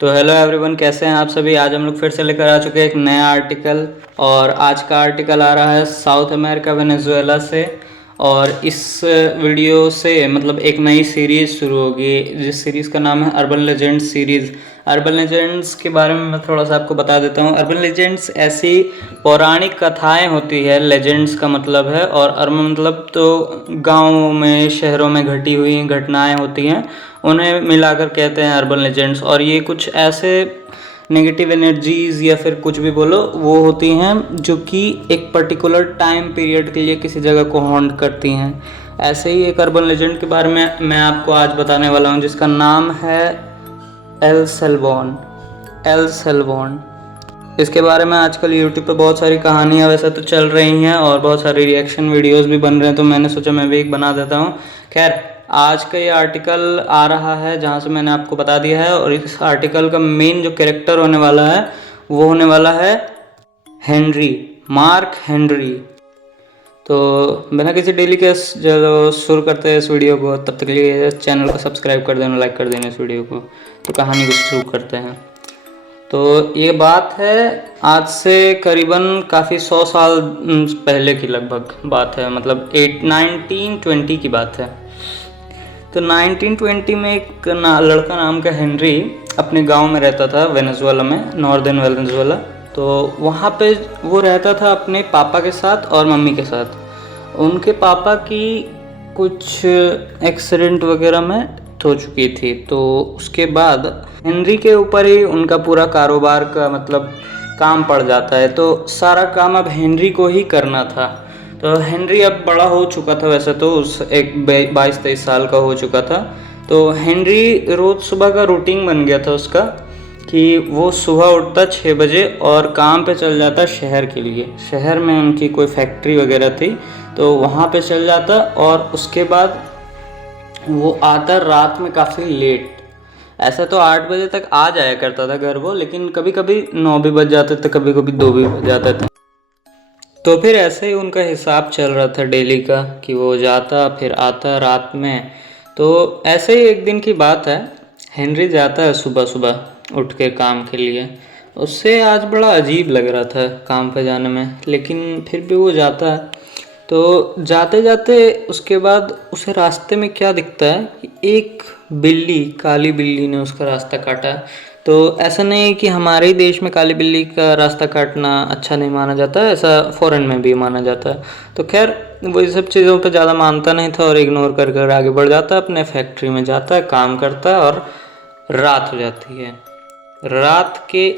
तो hello everyone, कैसे हैं आप सभी। आज हम लोग फिर से लेकर आ चुके हैं एक नया आर्टिकल। और आज का आर्टिकल आ रहा है साउथ अमेरिका वेनेजुएला से। और इस वीडियो से मतलब एक नई सीरीज़ शुरू होगी जिस सीरीज़ का नाम है urban legends series. Urban legends के बारे में मैं थोड़ा सा आपको बता देता हूँ। अर्बन लेजेंड्स ऐसी पौराणिक कथाएं होती है। लेजेंड्स का मतलब है और अर्बन मतलब तो गाँव में शहरों में घटी हुई घटनाएं होती हैं, उन्हें मिलाकर कहते हैं अर्बन लेजेंड्स। और ये कुछ ऐसे नेगेटिव एनर्जीज़ या फिर कुछ भी बोलो वो होती हैं जो कि एक पर्टिकुलर टाइम पीरियड के लिए किसी जगह को हॉन्ट करती हैं। ऐसे ही एक अर्बन लेजेंड के बारे में मैं आपको आज बताने वाला हूँ जिसका नाम है एल सेल्बॉन। एल सेल्बॉन, इसके बारे में आजकल यूट्यूब पे बहुत सारी कहानियाँ वैसे तो चल रही हैं और बहुत सारे रिएक्शन वीडियोस भी बन रहे हैं, तो मैंने सोचा मैं भी एक बना देता हूँ। खैर, आज का ये आर्टिकल आ रहा है जहाँ से मैंने आपको बता दिया है। और इस आर्टिकल का मेन जो कैरेक्टर होने वाला है वो होने वाला है हेनरी, मार्क हेनरी। तो बिना किसी डेली के जो शुरू करते हैं इस वीडियो को, तब तक के लिए चैनल को सब्सक्राइब कर देना, लाइक कर देना इस वीडियो को। तो कहानी को शुरू करते हैं। तो ये बात है आज से करीबन काफ़ी 100 साल पहले की लगभग बात है, मतलब 1920 की बात है। तो 1920 में एक लड़का नाम का हेनरी अपने गांव में रहता था, वेनेजुएला में, नॉर्दर्न वेनेजुएला। तो वहाँ पे वो रहता था अपने पापा के साथ और मम्मी के साथ। उनके पापा की कुछ एक्सीडेंट वगैरह में हो चुकी थी, तो उसके बाद हेनरी के ऊपर ही उनका पूरा कारोबार का मतलब काम पड़ जाता है। तो सारा काम अब हेनरी को ही करना था। तो हेनरी अब बड़ा हो चुका था, वैसे तो उस एक 22-23 साल का हो चुका था। तो हेनरी रोज़ सुबह का रूटीन बन गया था उसका कि वो सुबह उठता 6 बजे और काम पे चल जाता शहर के लिए। शहर में उनकी कोई फैक्ट्री वगैरह थी, तो वहाँ पे चल जाता और उसके बाद वो आता रात में काफ़ी लेट। ऐसा तो 8 बजे तक आ जाया करता था घर वो, लेकिन कभी कभी 9 भी बज जाते थे, कभी कभी 2 भी बज जाते थे। तो फिर ऐसे ही उनका हिसाब चल रहा था डेली का कि वो जाता फिर आता रात में। तो ऐसे ही एक दिन की बात है, हेनरी जाता है सुबह सुबह उठ के काम के लिए। उससे आज बड़ा अजीब लग रहा था काम पे जाने में, लेकिन फिर भी वो जाता है। तो जाते जाते उसके बाद उसे रास्ते में क्या दिखता है कि एक बिल्ली, काली बिल्ली ने उसका रास्ता काटा। तो ऐसा नहीं है कि हमारे ही देश में काली बिल्ली का रास्ता काटना अच्छा नहीं माना जाता है, ऐसा फॉरेन में भी माना जाता है। तो खैर, वो ये सब चीज़ों पे ज़्यादा मानता नहीं था और इग्नोर कर कर आगे बढ़ जाता है, अपने फैक्ट्री में जाता है, काम करता है। और रात हो जाती है, रात के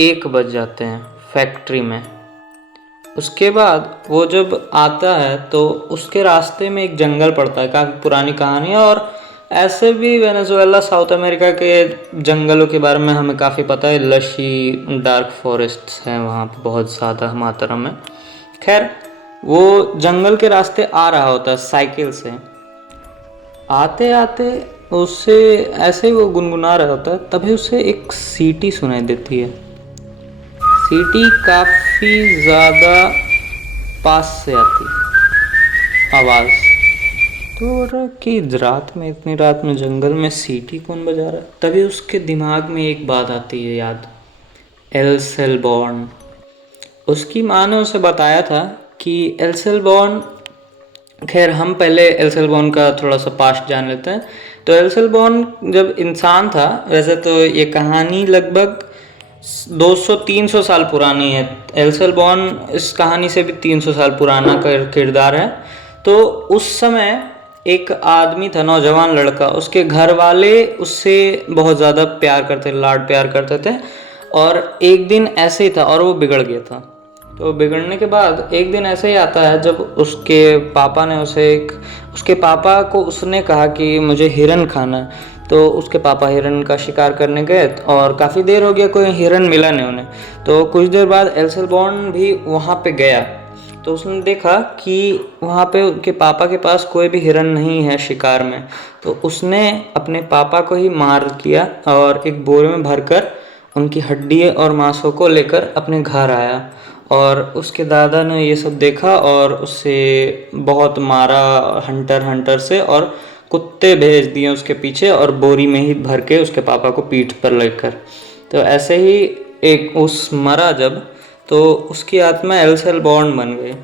1 बज जाते हैं फैक्ट्री में। उसके बाद वो जब आता है तो उसके रास्ते में एक जंगल पड़ता है, काफ़ी पुरानी कहानी है। और ऐसे भी वेनेजुएला साउथ अमेरिका के जंगलों के बारे में हमें काफ़ी पता है, लशी डार्क फॉरेस्ट्स हैं वहाँ पे बहुत ज़्यादा मात्रा में। खैर, वो जंगल के रास्ते आ रहा होता है साइकिल से। आते आते उससे ऐसे ही वो गुनगुना रहा होता है, तभी उसे एक सीटी सुनाई देती है। सीटी काफ़ी ज़्यादा पास से आती आवाज़। तो बोल रहा कि रात में, इतनी रात में जंगल में सीटी कौन बजा रहा है। तभी उसके दिमाग में एक बात आती है याद, एल सेल्बॉर्न। उसकी माँ ने उसे बताया था कि एल सेल्बॉर्न, खैर हम पहले एल सेल्बॉर्न का थोड़ा सा पास्ट जान लेते हैं। तो एल सेल्बॉर्न जब इंसान था, वैसे तो ये कहानी लगभग 200-300 साल पुरानी है। एल सेल्बॉर्न इस कहानी से भी 300 साल पुराना किरदार है। तो उस समय एक आदमी था, नौजवान लड़का, उसके घर वाले उससे बहुत ज़्यादा प्यार करते, लाड प्यार करते थे। और एक दिन ऐसे ही था और वो बिगड़ गया था। तो बिगड़ने के बाद एक दिन ऐसे ही आता है जब उसके पापा ने उसके पापा को उसने कहा कि मुझे हिरन खाना है। तो उसके पापा हिरन का शिकार करने गए और काफ़ी देर हो गया, कोई हिरन मिला नहीं उन्हें। तो कुछ देर बाद एल सेल्बॉर्न भी वहाँ पे गया। तो उसने देखा कि वहाँ पे उनके पापा के पास कोई भी हिरन नहीं है शिकार में। तो उसने अपने पापा को ही मार किया और एक बोरे में भरकर उनकी हड्डी और मांसों को लेकर अपने घर आया। और उसके दादा ने ये सब देखा और उससे बहुत मारा हंटर से, और कुत्ते भेज दिए उसके पीछे और बोरी में ही भर के उसके पापा को पीठ पर लेकर। तो ऐसे ही एक उस मरा जब, तो उसकी आत्मा एल्सेलबॉर्न बन गई।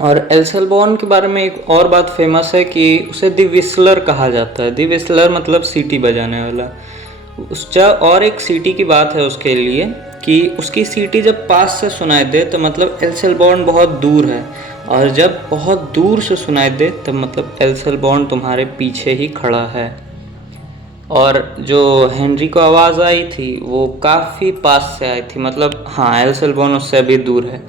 और एल्सेलबॉर्न के बारे में एक और बात फेमस है कि उसे दी विस्लर कहा जाता है। दी विस्लर मतलब सीटी बजाने वाला। और एक सीटी की बात है उसके लिए कि उसकी सीटी जब पास से सुनाई दे तो मतलब एल्सेलबॉर्न बहुत दूर है, और जब बहुत दूर से सुनाई दे तब मतलब एल्सेलबॉर्न तुम्हारे पीछे ही खड़ा है। और जो हेनरी को आवाज़ आई थी वो काफ़ी पास से आई थी, मतलब हाँ एल्सेलबॉर्न उससे अभी दूर है।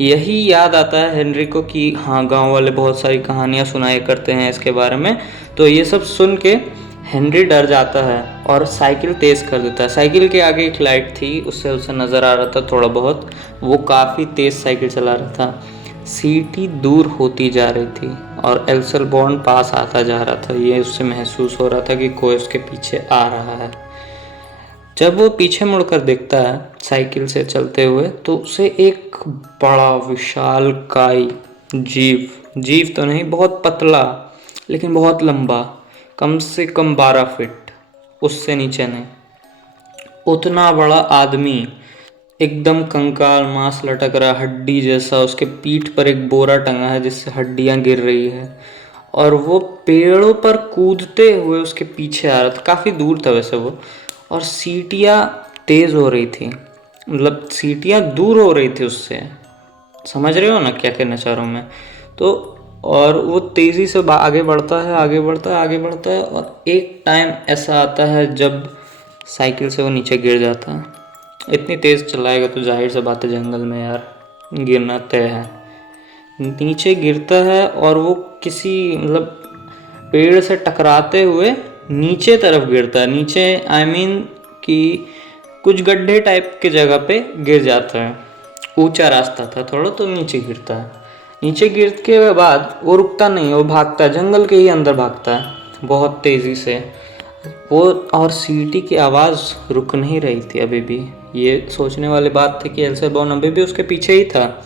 यही याद आता है हेनरी को कि हाँ गांव वाले बहुत सारी कहानियाँ सुनाया करते हैं इसके बारे में। तो ये सब सुन के हेनरी डर जाता है और साइकिल तेज़ कर देता है। साइकिल के आगे एक लाइट थी, उससे उसे नज़र आ रहा था थोड़ा बहुत, वो काफ़ी तेज़ साइकिल चला रहा था। सीटी दूर होती जा रही थी और एल्सेलबॉर्न पास आता जा रहा था। ये उससे महसूस हो रहा था कि कोई उसके पीछे आ रहा है। जब वो पीछे मुड़कर देखता है साइकिल से चलते हुए तो उसे एक बड़ा विशाल काई जीव तो नहीं, बहुत पतला लेकिन बहुत लंबा, कम से कम 12 फीट, उससे नीचे नहीं, उतना बड़ा आदमी, एकदम कंकाल, मांस लटक रहा, हड्डी जैसा, उसके पीठ पर एक बोरा टंगा है जिससे हड्डियां गिर रही है, और वो पेड़ों पर कूदते हुए उसके पीछे आ रहा था। काफ़ी दूर था वैसे वो, और सीटियाँ तेज़ हो रही थी, मतलब सीटियाँ दूर हो रही थी उससे। समझ रहे हो ना क्या कहना चाह रहा हूँ मैं? तो और वो तेज़ी से आगे बढ़ता है, आगे बढ़ता है, आगे बढ़ता है, और एक टाइम ऐसा आता है जब साइकिल से वो नीचे गिर जाता है। इतनी तेज़ चलाएगा तो जाहिर सी बात है जंगल में यार गिरना तय है। नीचे गिरता है और वो किसी मतलब पेड़ से टकराते हुए नीचे तरफ गिरता है। नीचे आई मीन कि कुछ गड्ढे टाइप के जगह पे गिर जाता है। ऊंचा रास्ता था थोड़ा, तो नीचे गिरता है। नीचे गिर के बाद वो रुकता नहीं, वो भागता है, जंगल के ही अंदर भागता है बहुत तेज़ी से वो। और सीटी की आवाज़ रुक नहीं रही थी अभी भी। ये सोचने वाली बात थी कि एल्सेलबॉर्न अभी भी उसके पीछे ही था।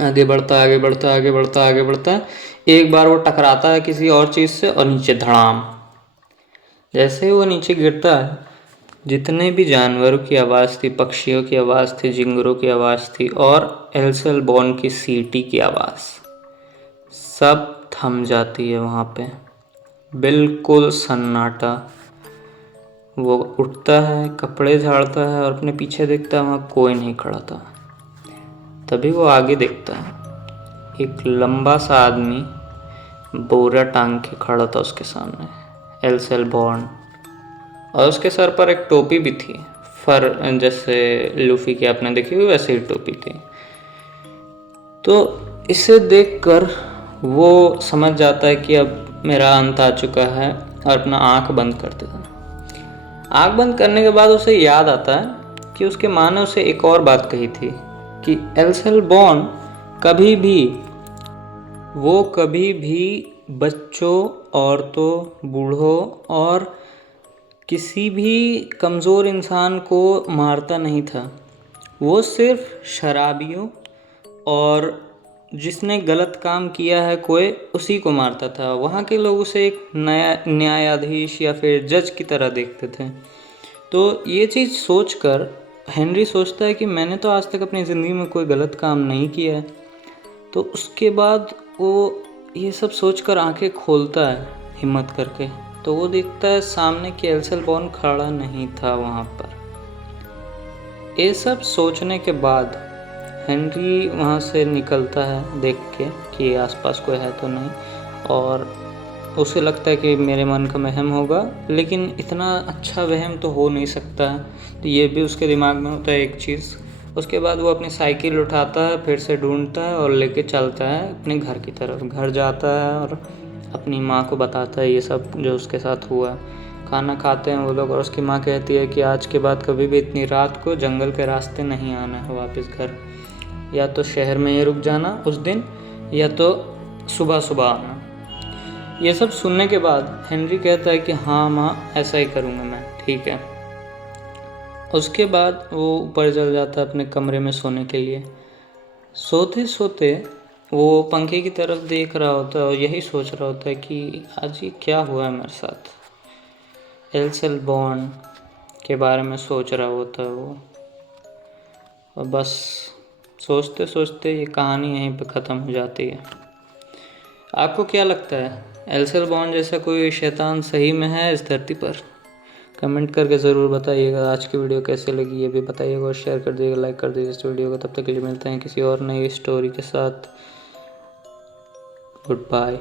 आगे बढ़ता, आगे बढ़ता, आगे बढ़ता, आगे बढ़ता, एक बार वो टकराता है किसी और चीज़ से और नीचे धड़ाम। जैसे ही वो नीचे गिरता है, जितने भी जानवरों की आवाज़ थी, पक्षियों की आवाज़ थी, जिंगरों की आवाज़ थी, और एल्सेलबॉर्न की सीटी की आवाज़, सब थम जाती है वहाँ पे। बिल्कुल सन्नाटा। वो उठता है, कपड़े झाड़ता है और अपने पीछे देखता है, वहाँ कोई नहीं खड़ा था। तभी वो आगे देखता है, एक लंबा सा आदमी बोरा टांग के खड़ा था उसके सामने, एल्सेलबॉर्न। और उसके सर पर एक टोपी भी थी, फर जैसे लूफी की आपने देखी हुई वैसे ही टोपी थी। तो इसे देखकर वो समझ जाता है कि अब मेरा अंत आ चुका है, और अपना आँख बंद कर देता है। आँख बंद करने के बाद उसे याद आता है कि उसके माँ ने उसे एक और बात कही थी कि एल्सेलबॉर्न कभी भी बच्चों, औरतों, बूढ़ों और किसी भी कमज़ोर इंसान को मारता नहीं था। वो सिर्फ शराबियों और जिसने गलत काम किया है कोई, उसी को मारता था। वहाँ के लोग उसे एक नया न्यायाधीश या फिर जज की तरह देखते थे। तो ये चीज़ सोचकर हेनरी सोचता है कि मैंने तो आज तक अपनी ज़िंदगी में कोई गलत काम नहीं किया है। तो उसके बाद वो ये सब सोचकर आंखें खोलता है हिम्मत करके, तो वो देखता है सामने कि एल्सेलबॉर्न खड़ा नहीं था वहाँ पर। ये सब सोचने के बाद हेनरी वहाँ से निकलता है देख के कि आसपास कोई है तो नहीं, और उसे लगता है कि मेरे मन का वहम होगा, लेकिन इतना अच्छा वहम तो हो नहीं सकता है। तो ये भी उसके दिमाग में होता है एक चीज़। उसके बाद वो अपनी साइकिल उठाता है, फिर से ढूंढता है और लेके चलता है अपने घर की तरफ। घर जाता है और अपनी माँ को बताता है ये सब जो उसके साथ हुआ। खाना खाते हैं वो लोग, और उसकी माँ कहती है कि आज के बाद कभी भी इतनी रात को जंगल के रास्ते नहीं आना है वापस घर, या तो शहर में ही रुक जाना उस दिन, या तो सुबह सुबह आना। ये सब सुनने के बाद हेनरी कहता है कि हाँ माँ, ऐसा ही करूँगा मैं, ठीक है। उसके बाद वो ऊपर चल जाता है अपने कमरे में सोने के लिए। सोते सोते वो पंखे की तरफ देख रहा होता है और यही सोच रहा होता है कि आज ये क्या हुआ है मेरे साथ। एल्सेल बॉन्ड के बारे में सोच रहा होता है वो, और बस सोचते सोचते ये कहानी यहीं पे ख़त्म हो जाती है। आपको क्या लगता है, एल्सेल बॉन्ड जैसा कोई शैतान सही में है इस धरती पर? कमेंट करके ज़रूर बताइएगा। आज की वीडियो कैसे लगी ये भी बताइएगा, और शेयर कर दीजिएगा, लाइक कर दीजिए इस वीडियो को। तब तक के लिए मिलते हैं किसी और नई स्टोरी के साथ। Good bye.